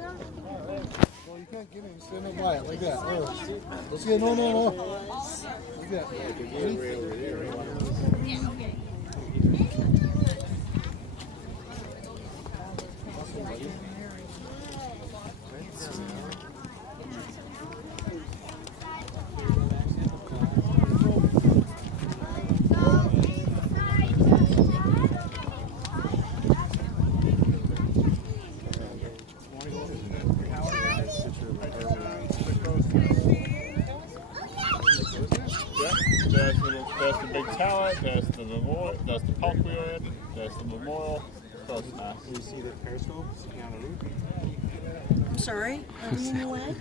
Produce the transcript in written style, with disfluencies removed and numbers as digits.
No, you can't get in. Stand up by it like that. Let's get no. Like that. That's the big tower, that's the memorial, that's the park we are at, that's the memorial. That's nice. You see the periscope on the roof? I'm sorry, I'm in the way.